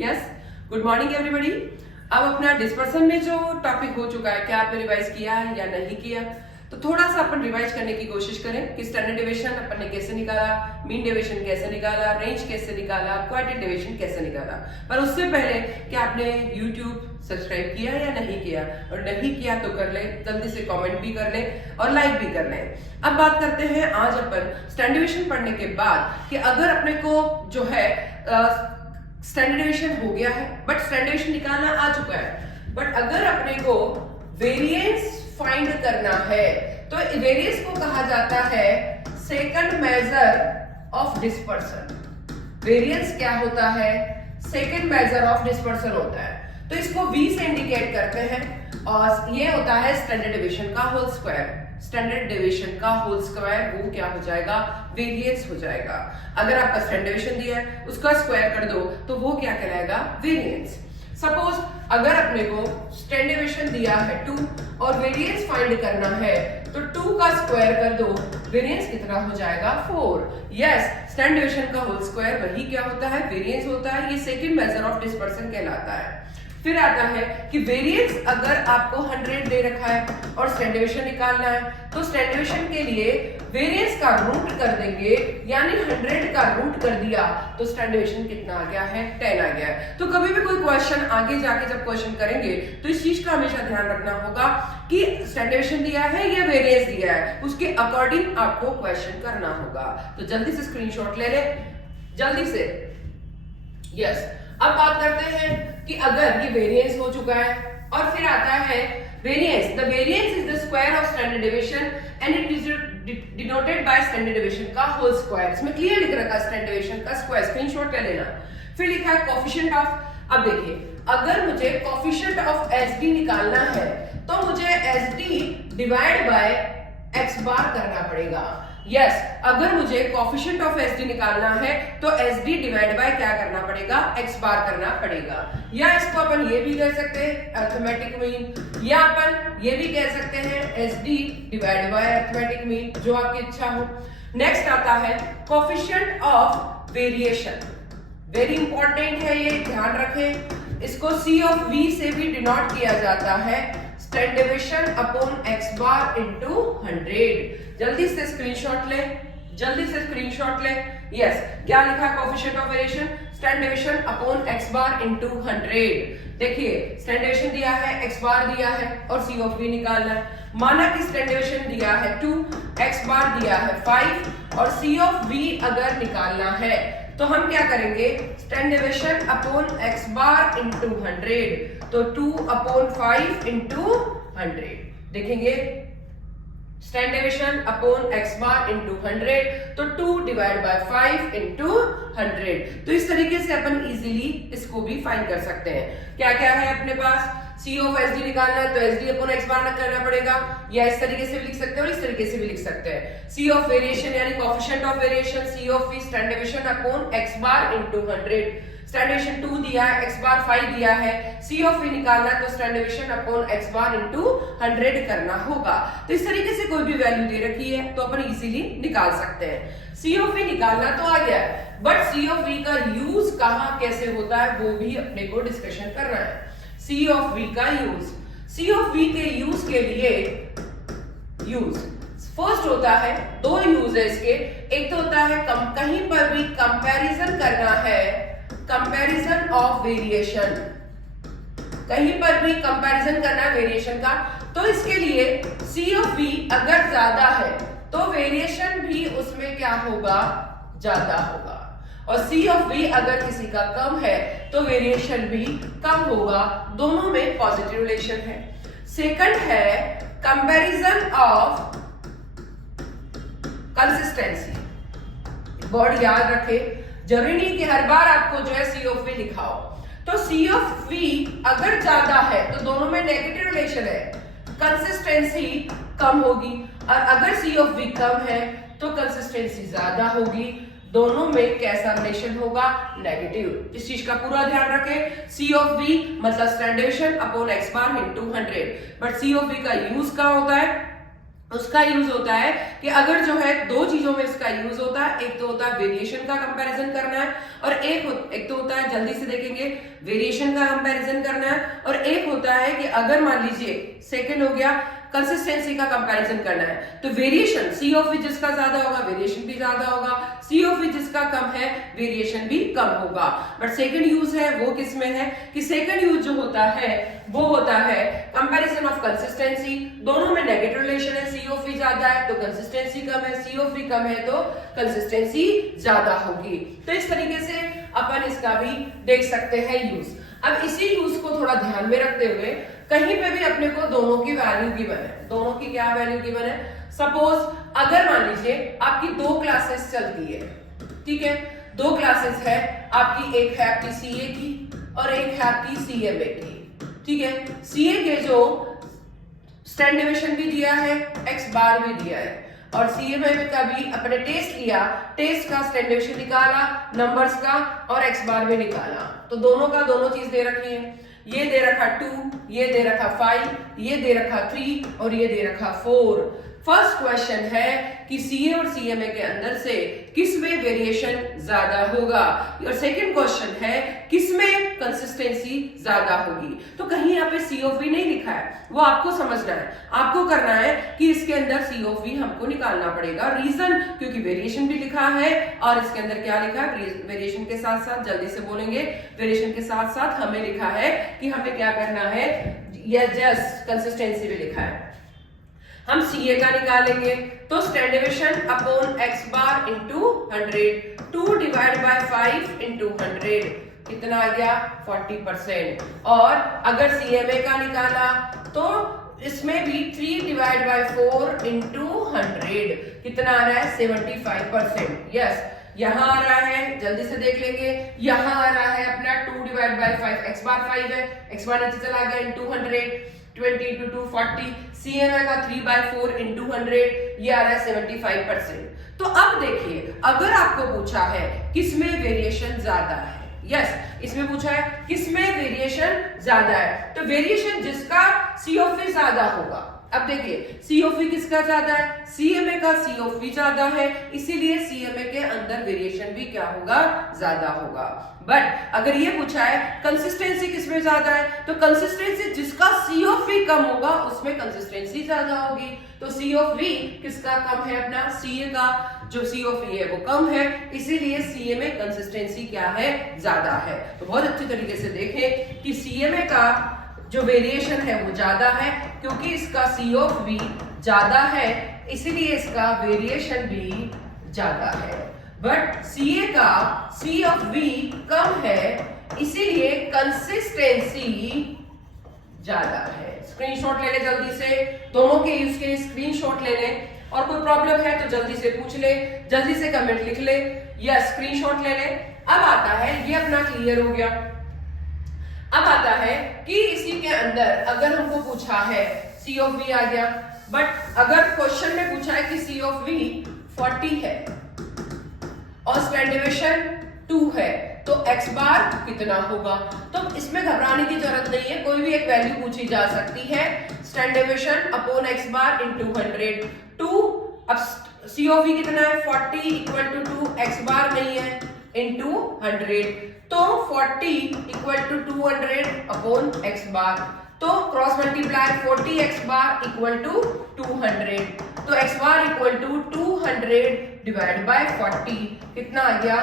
Yes, good morning everybody. अब अपना dispersion में जो टॉपिक हो चुका है, क्या आपने रिवाइज किया है या नहीं किया, तो थोड़ा सा अपन रिवाइज करने की कोशिश करें कि स्टैंडर्ड डेविएशन अपन ने कैसे निकाला, मीन डेविएशन कैसे निकाला, रेंज कैसे निकाला, क्वाड्रेटिक डेविएशन कैसे निकाला। पर उससे पहले क्या आपने यूट्यूब सब्सक्राइब किया या नहीं किया, और नहीं किया तो कर ले, जल्दी से कमेंट भी कर ले और लाइक भी कर ले। अब बात करते हैं आज अपन स्टैंडर्ड डेविएशन पढ़ने के बाद कि अगर अपने को जो है स्टैंडर्ड डेविएशन हो गया है बट स्टैंडर्ड डेविएशन निकालना आ चुका है, बट अगर अपने को वेरिएंस फाइंड करना है तो वेरिएंस को कहा जाता है second measure of dispersion. Variance क्या होता है? सेकंड मेजर ऑफ डिस्पर्सन होता है। तो इसको v से इंडिकेट करते हैं और ये होता है स्टैंडर्ड डेविएशन का होल स्क्वायर। स्टैंडर्ड डेविएशन का होल स्क्वायर वो क्या हो जाएगा? वेरिएंस हो जाएगा। अगर आपका स्टैंडर्ड डेविएशन दिया है उसका स्क्वायर कर दो तो वो क्या कहलाएगा? वेरिएंस। सपोज अगर अपने को स्टैंडर्ड डेविएशन दिया है 2 और वेरिएंस फाइंड करना है तो 2 का स्क्वायर कर दो, वेरिएंस कितना हो जाएगा? 4। यस, स्टैंडर्ड डेविएशन का होल स्क्वायर वही क्या होता है? वेरिएंस होता है। ये सेकंड मेजर ऑफ डिस्पर्सन कहलाता है। फिर आता है कि वेरिएंस अगर आपको 100 दे रखा है और स्टैंडर्ड डेविएशन निकालना है तो स्टैंडर्ड डेविएशन के लिए वेरिएंस का रूट कर देंगे, यानी 100 का रूट कर दिया तो स्टैंडर्ड डेविएशन कितना आ गया है? 10 आ गया है। तो कभी भी कोई क्वेश्चन आगे जाके जब क्वेश्चन करेंगे तो इस चीज का हमेशा ध्यान रखना होगा कि स्टैंडर्ड डेविएशन दिया है या वेरिएंस दिया है, उसके अकॉर्डिंग आपको क्वेश्चन करना होगा। तो जल्दी से स्क्रीनशॉट ले ले, जल्दी से। यस, अब बात करते हैं कि अगर ये वेरिएंस हो चुका है और फिर आता है variance. The variance is the square of standard deviation and it is denoted by standard deviation का होल स्क्वायर। इसमें क्लियर लिख रखा है स्टैंडर्ड डेविएशन का स्क्वायर, स्क्रीनशॉट ले लेना। फिर लिखा है कोएफिशिएंट ऑफ। अब देखिए, अगर मुझे कोएफिशिएंट ऑफ एसडी निकालना है तो मुझे एसडी डिवाइड बाय एक्स बार करना पड़ेगा। यस, अगर मुझे कोएफिशिएंट ऑफ एसडी निकालना है तो एसडी डिवाइड बाय क्या करना पड़ेगा? एक्स बार करना पड़ेगा। या इसको अपन ये भी कह सकते हैं अरिथमेटिक मीन, या अपन ये भी कह सकते हैं SD divide by arithmetic mean, जो आपकी इच्छा हो। नेक्स्ट आता है coefficient of variation. Very important है, ये ध्यान रखें। इसको सी ऑफ वी से भी डिनोट किया जाता है standard deviation upon X bar into 100। जल्दी से स्क्रीनशॉट ले, जल्दी से स्क्रीनशॉट ले। यस, क्या लिखा है coefficient of variation? Standard deviation upon X bar into 100। देखिए, स्टैंडर्ड डेविएशन दिया है, एक्स बार दिया है और सी ऑफ वी निकालना है। माना कि स्टैंडर्ड डेविएशन दिया है 2, एक्स बार दिया है 5 और सी ऑफ वी अगर निकालना है तो हम क्या करेंगे? Standard deviation upon X bar into 100, तो 2 अपॉन 5 इनटू 100। देखेंगे standard deviation upon X bar into 100, तो 2 डिवाइड बाय 5 इनटू 100। तो इस तरीके से अपन इजीली इसको भी फाइंड कर सकते हैं। क्या क्या है अपने पास? सी ऑफ एस डी निकालना है तो एस डी अपॉन एक्स बार करना पड़ेगा, या इस तरीके से भी लिख सकते हैं और इस तरीके से भी लिख सकते हैं। सी ऑफ वेरिएशन यानी coefficient of variation, C of V standard deviation upon X bar into 100। Standard deviation 2 दिया है, एक्स बार 5 दिया है, सी ऑफ वी निकालना है तो standard deviation upon X bar into 100 करना होगा। तो इस तरीके से कोई भी वैल्यू दे रखी है तो अपन इजीली निकाल सकते हैं। सी ऑफ वी निकालना तो आ गया है, बट सी ऑफ वी का यूज कहां कैसे होता है वो भी अपने को डिस्कशन करना है। सी ऑफ वी का यूज, सी ऑफ वी के यूज के लिए यूज फर्स्ट होता है, 2 यूज है इसके। एक तो होता है कहीं पर भी कंपैरिजन करना है, कंपैरिजन ऑफ वेरिएशन, कहीं पर भी कंपैरिजन करना है वेरिएशन का, तो इसके लिए सी ऑफ वी अगर ज्यादा है तो वेरिएशन भी उसमें क्या होगा? ज्यादा होगा। और सी ऑफ वी अगर किसी का कम है तो वेरिएशन भी कम होगा। दोनों में पॉजिटिव रिलेशन है। सेकंड है कंपैरिजन ऑफ कंसिस्टेंसी। वर्ड याद रखे, जरूरी नहीं कि हर बार आपको जो है सी ऑफ वी लिखाओ। तो सी ऑफ वी अगर ज्यादा है तो दोनों में नेगेटिव रिलेशन है, कंसिस्टेंसी कम होगी। और अगर सी ऑफ वी कम है तो कंसिस्टेंसी ज्यादा होगी। दोनों में कैसा रिलेशन होगा? नेगेटिव। इस चीज का पूरा ध्यान रखें। सी ऑफ वी मतलब standard deviation upon X bar into 100, but C of V का यूज क्या होता है? उसका यूज होता है कि अगर जो है दो चीजों में इसका यूज होता है, एक तो होता है वेरिएशन का कंपैरिजन करना है और एक तो होता है, जल्दी से देखेंगे, वेरिएशन का कंपैरिजन करना है, और एक होता है कि अगर मान लीजिए सेकंड हो गया कंसिस्टेंसी का कंपैरिजन करना है। तो वेरिएशन सी ऑफ वी जिसका ज्यादा होगा वेरिएशन भी ज्यादा होगा, सी ऑफ वी जिसका कम है वेरिएशन भी कम होगा। बट सेकंड यूज है वो किस में है कि सेकंड यूज जो होता है वो होता है कंपैरिजन ऑफ कंसिस्टेंसी। दोनों में नेगेटिव रिलेशन है, सी ऑफ वी ज्यादा है तो कंसिस्टेंसी कम है, सी ऑफ वी कम है तो कंसिस्टेंसी ज्यादा होगी। तो इस तरीके से अपन इसका भी देख सकते हैं यूज। अब इसी यूज को थोड़ा ध्यान में रखते हुए कहीं पे भी अपने को दोनों की वैल्यू गिवन है, दोनों की क्या वैल्यू गिवन है। सपोज अगर मान लीजिए आपकी दो क्लासेस चलती है, ठीक है, दो क्लासेस है आपकी, एक है आपकी सीए की और एक है आपकी सीएमए की, ठीक है। सीए के जो स्टैंड डिविजन भी दिया है, एक्स बार भी दिया है, और सीएमए में का भी अपने टेस्ट लिया, टेस्ट का स्टैंड डिविजन निकाला, नंबर्स का और एक्स बार भी निकाला। तो दोनों का दोनों चीज दे रखी है, ये दे रखा 2, ये दे रखा 5, ये दे रखा 3 और ये दे रखा 4। फर्स्ट क्वेश्चन है कि सीए और सीएमए के अंदर से किसमें वेरिएशन ज्यादा होगा, और सेकंड क्वेश्चन है किसमें कंसिस्टेंसी ज्यादा होगी। तो कहीं यहाँ पे सी ऑफ वी नहीं लिखा है, वो आपको समझना है, आपको करना है कि इसके अंदर सी ऑफ वी हमको निकालना पड़ेगा। रीजन क्योंकि वेरिएशन भी लिखा है और इसके अंदर क्या लिखा है, वेरिएशन के साथ साथ, जल्दी से बोलेंगे, वेरिएशन के साथ साथ हमें लिखा है कि हमें क्या करना है, या जस्ट कंसिस्टेंसी भी लिखा है। हम सीए का निकालेंगे तो stand division upon X bar into 100, 2 divide by 5 into 100 कितना आ गया 40%। और अगर सीएमए का निकाला तो इसमें भी 3 डिवाइड बाय 4 इंटू 100 कितना आ रहा है 75%। यस, यहां आ रहा है, जल्दी से देख लेंगे, यहां आ रहा है अपना 2 डिवाइड बाय 5, एक्स बार 5 है, एक्स बार नीचे चला गया इंटू 100, 20 into 2 40, सीएमए का 3/4 into 100, ये आ रहा है 75%। तो अब देखिए अगर आपको पूछा है किसमें वेरिएशन ज्यादा है, यस इसमें पूछा है किसमें वेरिएशन ज्यादा है, तो वेरिएशन जिसका सी ऑफ वी ज्यादा होगा। अब देखिए सी ऑफ वी किसका ज्यादा है, सीएमए का सी ऑफ वी ज्यादा है, इसीलिए सीएमए के अंदर वेरिएशन भी क्या होगा, ज्यादा होगा। बट अगर ये पूछा है कंसिस्टेंसी किसमें ज्यादा है, तो कंसिस्टेंसी जिसका सी ऑफ वी कम होगा उसमें कंसिस्टेंसी ज्यादा होगी। तो सी ऑफ वी किसका कम है, अपना सीए का जो सी ऑफ वी है वो कम है, इसीलिए सीए में कंसिस्टेंसी क्या है, ज्यादा है। तो बहुत अच्छी तरीके से देखें कि सीएमए का जो वेरिएशन है वो ज्यादा है क्योंकि इसका सी ऑफ वी ज्यादा है, इसीलिए इसका वेरिएशन भी ज्यादा है। बट सीए का सी ऑफ वी कम है, इसीलिए कंसिस्टेंसी ज्यादा है। स्क्रीनशॉट ले ले जल्दी से, दोनों के यूज के स्क्रीनशॉट ले ले, और कोई प्रॉब्लम है तो जल्दी से पूछ ले, जल्दी से कमेंट लिख ले या स्क्रीनशॉट ले ले। अब आता है, ये अपना क्लियर हो गया। अब आता है कि इसी के अंदर अगर हमको पूछा है सी ऑफ वी आ गया, बट अगर क्वेश्चन में पूछा है कि सी ऑफ वी 40 है और स्टैंड डिविजन 2 है तो एक्स बार कितना होगा। तो इसमें घबराने की जरूरत नहीं है, कोई भी एक वैल्यू पूछी जा सकती है। Stand division upon X bar into 100, 2, अब सी ऑफ वी कितना है 40 इक्वल टू 2, एक्स बार नहीं है इंटू 100, तो 40 equal to 200 upon X bar, तो cross multiply 40 X bar equal to 200, तो X bar equal to 200 divide by 40 कितना आ गया।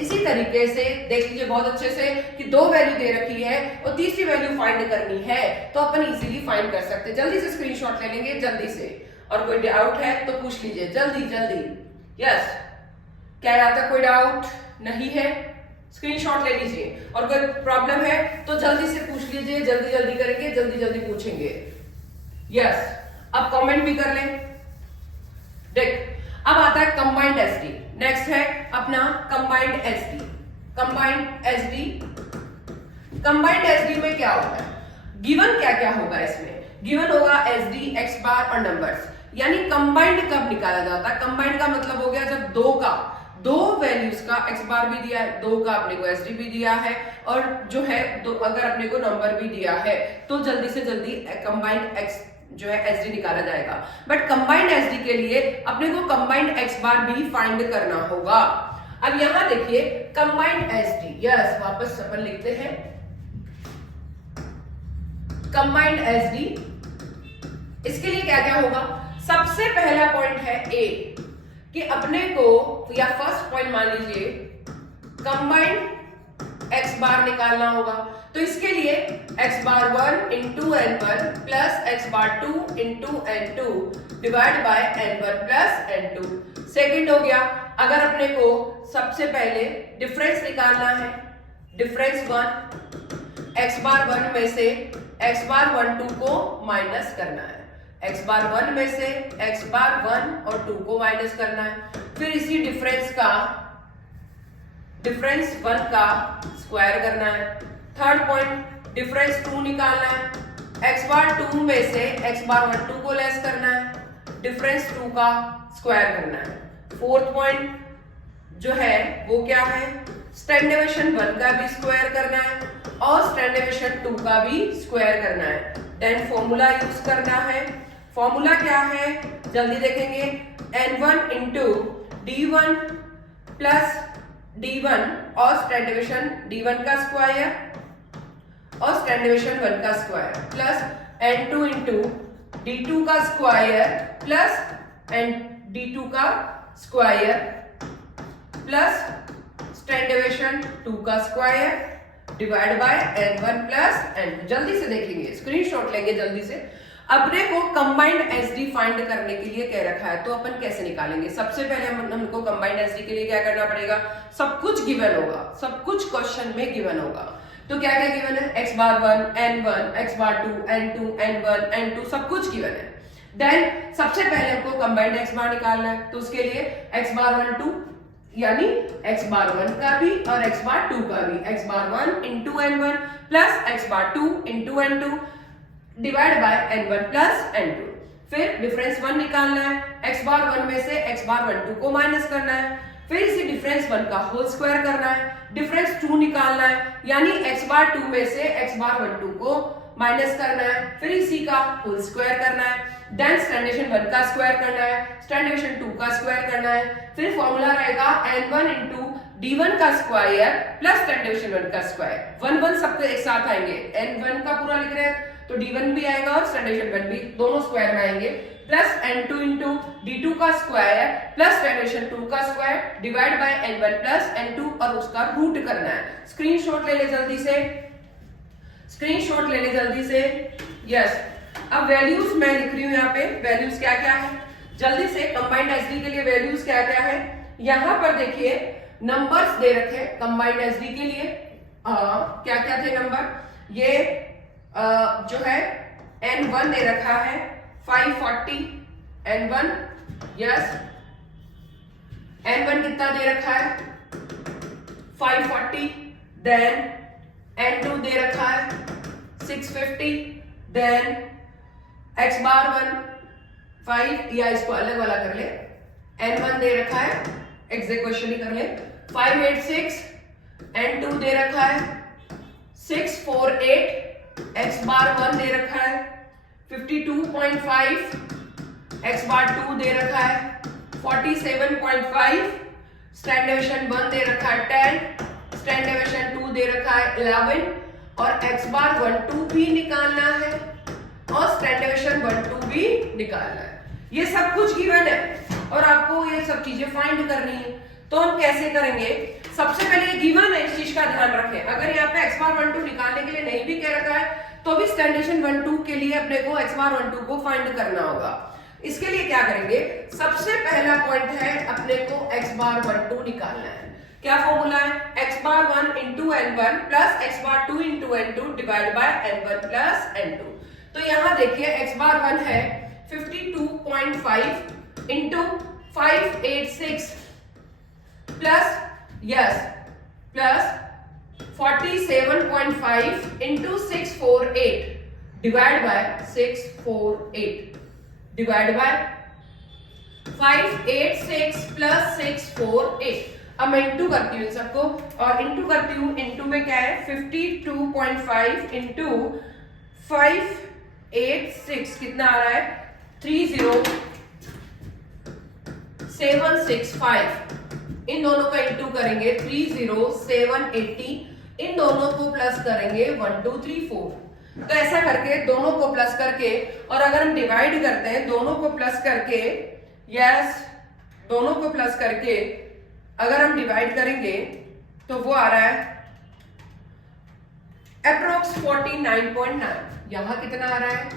इसी तरीके से देख लीजिए बहुत अच्छे से कि दो वैल्यू दे रखी है और तीसरी वैल्यू फाइंड करनी है तो अपन इजीली फाइंड कर सकते हैं। जल्दी से स्क्रीनशॉट ले लेंगे जल्दी से, और कोई डाउट है तो पूछ लीजिए जल्दी जल्दी। यस, क्या यहाँ तक कोई डाउट नहीं है, स्क्रीनशॉट ले लीजिए, और कोई प्रॉब्लम है तो जल्दी से पूछ लीजिए, जल्दी जल्दी करेंगे, जल्दी जल्दी पूछेंगे। यस, अब कमेंट भी कर लें। देख अब आता है कंबाइंड एसडी, नेक्स्ट है अपना combined SD. Combined SD, combined SD में क्या होता है, गिवन क्या क्या होगा इसमें, गिवन होगा एसडी एक्स बार और नंबर्स, यानी कंबाइंड कब निकाला जाता है। कंबाइंड का मतलब हो गया जब दो वैल्यूज का एक्स बार भी दिया है, दो का अपने को एसडी भी दिया है, और जो है अगर अपने को नंबर भी दिया है तो जल्दी से जल्दी कंबाइंड एक्स जो है एसडी निकाला जाएगा। बट कंबाइंड एसडी के लिए अपने को कंबाइंड एक्स बार भी फाइंड करना होगा। अब यहां देखिए कंबाइंड एसडी, यस वापस अपन लिखते हैं कंबाइंड एसडी। इसके लिए क्या क्या होगा, सबसे पहला पॉइंट है ए कि अपने को, या फर्स्ट पॉइंट मान लीजिए कंबाइंड एक्स बार निकालना होगा। तो इसके लिए x bar 1 into n1 plus x bar 2 into n2 divide by n1 plus n2। Second हो गया, अगर अपने को सबसे पहले डिफरेंस निकालना है, डिफरेंस 1 एक्स बार 1 में से एक्स बार 1 2 को माइनस करना है, एक्स बार 1 में से एक्स बार 1 और 2 को माइनस करना है। फिर इसी डिफरेंस 1 का स्क्वायर करना है। थर्ड पॉइंट डिफरेंस 2 निकालना है, एक्स बार 2 में से एक्स बार 1 2 को लेस करना है, डिफरेंस 2 का स्क्वायर करना है। फोर्थ पॉइंट जो है वो क्या है, स्टैंड डेविएशन 1 का भी स्क्वायर करना है और स्टैंड डेविएशन 2 का भी स्क्वायर करना है। देन फॉर्मूला यूज करना है। फॉर्मूला क्या है जल्दी देखेंगे, n1 into d1 plus d1 और स्टैंड डेविएशन d1 का स्क्वायर और स्टैंड डेविएशन 1 का square plus n2 into d2 का स्क्वायर प्लस d2 का स्क्वायर प्लस स्टैंड डेविएशन 2 का square divide by n1 plus n2। जल्दी से देखेंगे, स्क्रीनशॉट लेंगे जल्दी से। अपने को कंबाइंड एसडी फाइंड करने के लिए कह रखा है, तो अपन कैसे निकालेंगे। सबसे पहले हमको कंबाइंड एसडी के लिए क्या करना पड़ेगा, सब कुछ गिवन होगा, सब कुछ क्वेश्चन में गिवन होगा। तो क्या क्या गिवन है, एक्स बार 1 n1 एक्स बार 2 n2 n1 n2 सब कुछ गिवन है। देन सबसे पहले हमको कंबाइंड एक्स बार निकालना है, तो उसके लिए एक्स बार 1 2 यानी एक्स बार 1 का भी और एक्स बार 2 का भी, x bar 1 into n1 plus x bar 2 into n2 divide by n1 plus n2। फिर डिफरेंस 1 निकालना है, x बार 1 में से x बार 1 2 को माइनस करना है, फिर इसी डिफरेंस 1 का होल स्क्वायर करना है। डिफरेंस 2 निकालना है, यानी x बार 2 में से x बार 1 2 को माइनस करना है, फिर इसी का होल स्क्वायर करना है। देन स्टैंड डेविएशन 1 का स्क्वायर करना है, स्टैंड डेविएशन 2 का स्क्वायर करना है। फिर फॉर्मूला रहेगा n1 इंटू d1 का स्क्वायर प्लस स्टैंड डेविएशन 1 का स्क्वायर। 1 1 सबके एक साथ आएंगे, n1 का पूरा लिख रहे हैं तो d1 भी आएगा और स्टैंड डेविएशन 1 भी, दोनों स्क्वायर में आएंगे, प्लस n2 इंटू d2 का स्क्वायर प्लस स्टैंड डेविएशन 2 का square divide by n1 plus n2 और उसका रूट करना है। स्क्रीनशॉट ले ले जल्दी से, स्क्रीनशॉट ले ले जल्दी से। यस, अब वैल्यूज मैं लिख रही हूं यहाँ पे, वैल्यूज क्या क्या है जल्दी से। कंबाइंड एसडी के लिए वैल्यूज क्या क्या है, यहां पर देखिए नंबर्स दे रखे कंबाइंड एसडी के लिए। क्या क्या थे नंबर, ये जो है n1 दे रखा है 540 n1, यस n1 कितना दे रखा है 540। देन n2 दे रखा है 650। देन x बार 1 5, या इसको अलग वाला कर ले, n1 दे रखा है एग्जीक्यूशन ही कर ले 586, n2 दे रखा है 648, x बार 1 दे रखा है 52.5, x बार 2 दे रखा है 47.5, स्टैंड डेविएशन 1 दे रखा है 10, स्टैंड डेविएशन 2 दे रखा है 11 और x बार 1 2 भी निकालना है और स्टैंड डेविएशन 1 2 भी निकालना है। ये सब कुछ गिवन है और आपको ये सब चीजें फाइंड करनी है। तो हम कैसे करेंगे, सबसे पहले ये गिवन है, इस चीज का ध्यान रखें। अगर यहाँ पे x बार 1 2 निकालने के लिए नहीं भी कह रखा है तो भी स्टैंड डेविएशन 1 2 के लिए अपने को x बार 1 2 को फाइंड करना होगा। इसके लिए क्या करेंगे, सबसे पहला पॉइंट है अपने को x बार 1 2 निकालना है। क्या फॉर्मूला है, x bar 1 into n1 plus x bar 2 into n2 divide by n1 plus n2। तो यहां देखिए x बार 1 है 52.5 into 586 plus yes plus 47.5 into 648 divide by 648 divide by 586 plus 648। अब मैं इंटू करती हूँ सबको और इंटू करती हूँ, इंटू में क्या है 52.5 इंटू 586 3086 कितना आ रहा है 30765, इन दोनों को इंटू करेंगे 30780, इन दोनों को प्लस करेंगे 1234। तो ऐसा करके दोनों को प्लस करके, और अगर हम डिवाइड करते हैं दोनों को प्लस करके, यस दोनों को प्लस करके अगर हम डिवाइड करेंगे तो वो आ रहा है अप्रोक्स 49.9। यहां कितना आ रहा है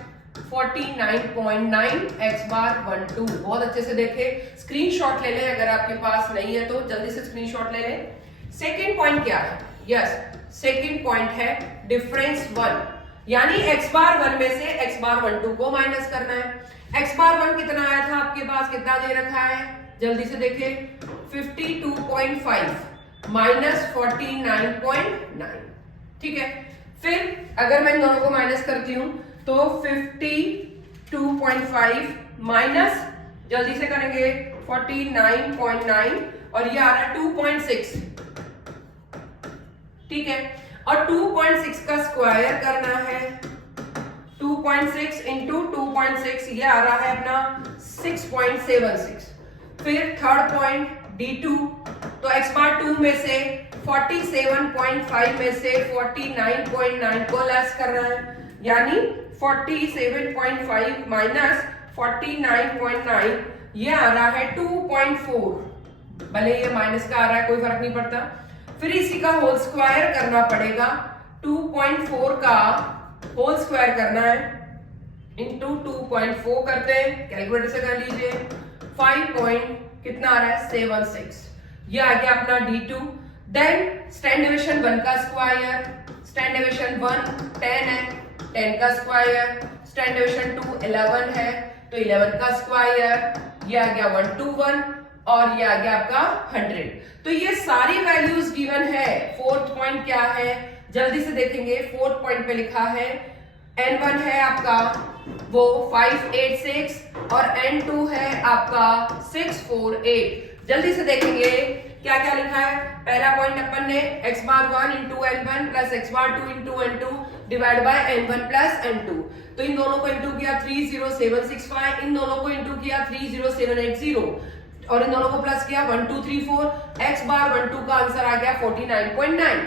49.9 x बार 12। बहुत अच्छे से देखे, स्क्रीनशॉट ले लें, अगर आपके पास नहीं है तो जल्दी से स्क्रीनशॉट ले लें। सेकेंड पॉइंट क्या है, यस सेकेंड पॉइंट है डिफरेंस 1, यानी x बार 1 में से x बार 12 को माइनस करना है। x बार 1 कितना आया था आपके पास, कितना दे रखा है, जल्दी से देखें 52.5 माइनस 49.9, ठीक है। फिर अगर मैं इन दोनों को माइनस करती हूं तो 52.5 माइनस, जल्दी से करेंगे 49.9, और ये आ रहा है 2.6, ठीक है। और 2.6 का स्क्वायर करना है, 2.6 इंटू 2.6 ये आ रहा है अपना 6.76। फिर थर्ड पॉइंट D2, तो x बार 2 में से 47.5 में से 49.9 को लेस करना है, यानी 47.5 माइनस 49.9 ये आ रहा है 2.4, भले ये माइनस का आ रहा है कोई फर्क नहीं पड़ता। फिर इसी का होल स्क्वायर करना पड़ेगा, 2.4 का होल स्क्वायर करना है, इंटू 2.4 करते हैं, कैलकुलेटर से कर लीजिए, 5 कितना आ रहा है 76, ये आ गया अपना D2। देन स्टैंड डिविजन 1 का स्क्वायर, स्टैंड डिविजन 1 10 है, 10 का स्क्वायर, स्टैंड डिविजन 2 11 है तो 11 का स्क्वायर, ये आ गया 121, और ये आ गया आपका 100। तो ये सारी वैल्यूज गिवन है। फोर्थ पॉइंट क्या है, जल्दी से देखेंगे, फोर्थ पॉइंट पे लिखा है N1 है आपका वो 586 और N2 है आपका 648। जल्दी से देखेंगे क्या क्या लिखा है। पहला पॉइंट अपन ने x bar 1 into N1 plus x bar 2 into N2 divide by N1 plus N2, तो इन दोनों को इंटू किया 30765, इन दोनों को इंटू किया 30780, और इन दोनों को प्लस किया 1234। x बार 12 का आंसर आ गया 49.9।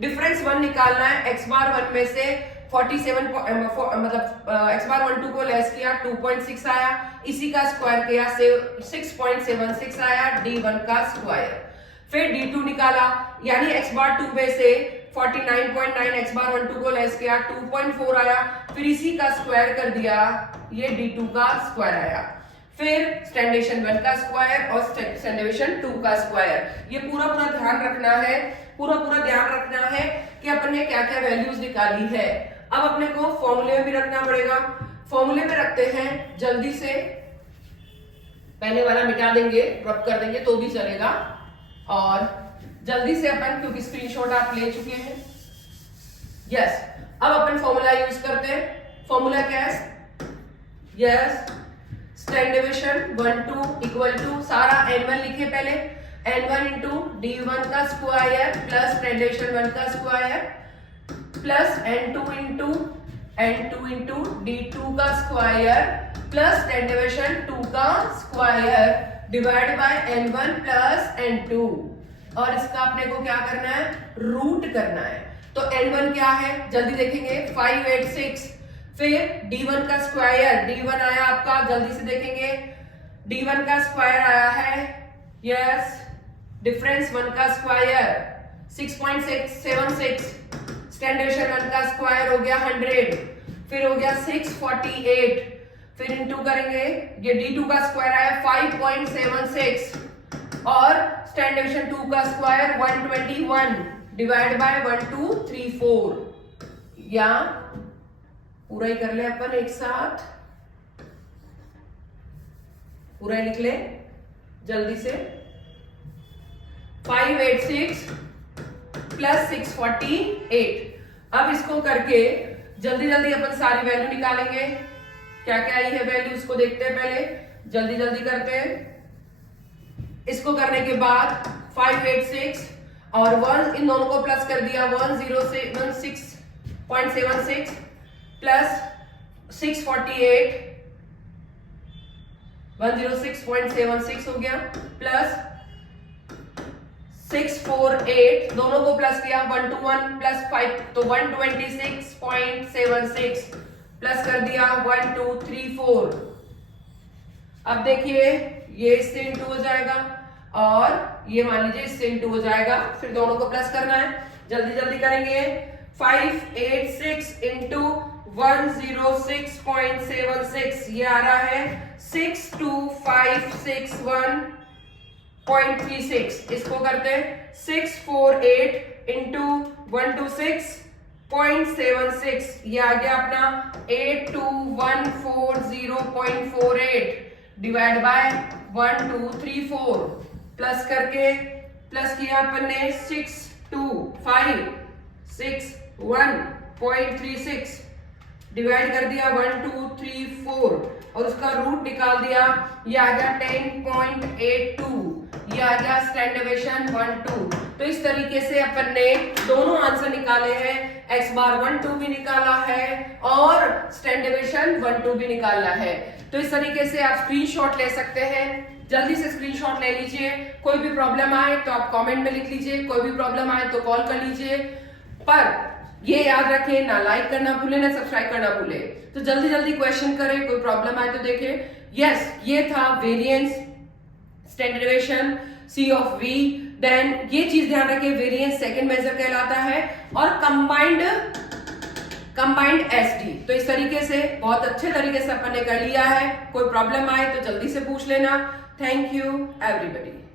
डिफरेंस 1 निकालना है, x बार 1 में से 47 मतलब x बार 12 को लेस किया 2.6 आया, इसी का स्क्वायर किया 6.76 आया, D1 का स्क्वायर। फिर D2 निकाला, यानी x बार 2 में से 49.9 x बार 12 को लेस किया 2.4 आया, फिर इसी का स्क्वायर कर दिया, ये D2 का स्क्वायर आया। फिर स्टैंडेशन 1 का स्क्वायर और स्टैंडेशन 2 का स्क्वायर। ये पूरा ध्यान रखना है, पूरा ध्यान रखना है कि अपन ने क्या क्या वैल्यूज निकाली है। अब अपने को फॉर्मूले में भी रखना पड़ेगा। फॉर्मूले में रखते हैं, जल्दी से पहले वाला मिटा देंगे, ड्रॉप कर देंगे तो भी चलेगा, और जल्दी से अपन, क्योंकि स्क्रीनशॉट आप ले चुके हैं, यस अब अपन फॉर्मूला यूज करते हैं। फॉर्मूला क्या है, S standard deviation 1 2 equal to, सारा N1 लिखे पहले, N1 इंटू D1 का स्क्वायर प्लस स्टैंड डिविजन 1 का square plus N2 into D2 का स्क्वायर प्लस स्टैंड डिविजन 2 का square divide by N1 plus N2, और इसका अपने को क्या करना है, रूट करना है। तो N1 क्या है, जल्दी देखेंगे 586, फिर D1 का स्क्वायर, D1 आया आपका, जल्दी से देखेंगे D1 का स्क्वायर आया है, यस डिफरेंस 1 का स्क्वायर 6.76, स्टैंड डिविजन 1 का स्क्वायर हो गया 100, फिर हो गया 648, फिर इंटू करेंगे, ये D2 का स्क्वायर आया 5.76, और स्टैंड डिविजन 2 का स्क्वायर 121 डिवाइड बाय 1234, या पूरा ही कर ले अपन एक साथ, पूरा ही लिख ले जल्दी से, 586 प्लस 648। अब इसको करके जल्दी अपन सारी वैल्यू निकालेंगे, क्या क्या आई है वैल्यू उसको देखते हैं पहले, जल्दी करते हैं। इसको करने के बाद 586 और 1 इन दोनों को प्लस कर दिया, 1076.76 प्लस 648 106.76 हो गया प्लस 648 दोनों को प्लस किया 121 प्लस 5 तो 126.76 प्लस कर दिया 1234। अब देखिए ये इससे इंटू हो जाएगा और ये मान लीजिए इससे इंटू हो जाएगा, फिर दोनों को प्लस करना है, जल्दी जल्दी करेंगे। 586 इंटू 106.76 ये आ रहा है 62561.36। इसको करते हैं 648 इंटू 126.76 ये आ गया अपना 82140.48 डिवाइड बाय 1234 प्लस करके प्लस किया अपन ने 62561.36 डिवाइड कर दिया 1234 और उसका रूट निकाल दिया, ये आ गया 10.82, ये आ गया स्टैंडर्ड डेविएशन 12। तो इस तरीके से अपन ने दोनों आंसर निकाले हैं, x बार 12 भी निकाला है और स्टैंडर्ड डेविएशन 12 भी निकाला है। तो इस तरीके से आप स्क्रीनशॉट ले सकते हैं, जल्दी से स्क्रीनशॉट ले लीजिए। कोई भी प्रॉब्लम आए तो आप कमेंट में लिख लीजिए, कोई भी प्रॉब्लम आए तो कॉल कर लीजिए, पर ये याद रखें ना लाइक करना भूले ना सब्सक्राइब करना भूले। तो जल्दी जल्दी क्वेश्चन करें, कोई प्रॉब्लम आए तो देखें। यस, ये था variance, standard deviation, C of V। Then ये चीज ध्यान रखें, वेरिएंस सेकंड मेजर कहलाता है और कंबाइंड SD। तो इस तरीके से बहुत अच्छे तरीके से अपन ने कर लिया है। कोई प्रॉब्लम आए तो जल्दी से पूछ लेना। Thank you everybody.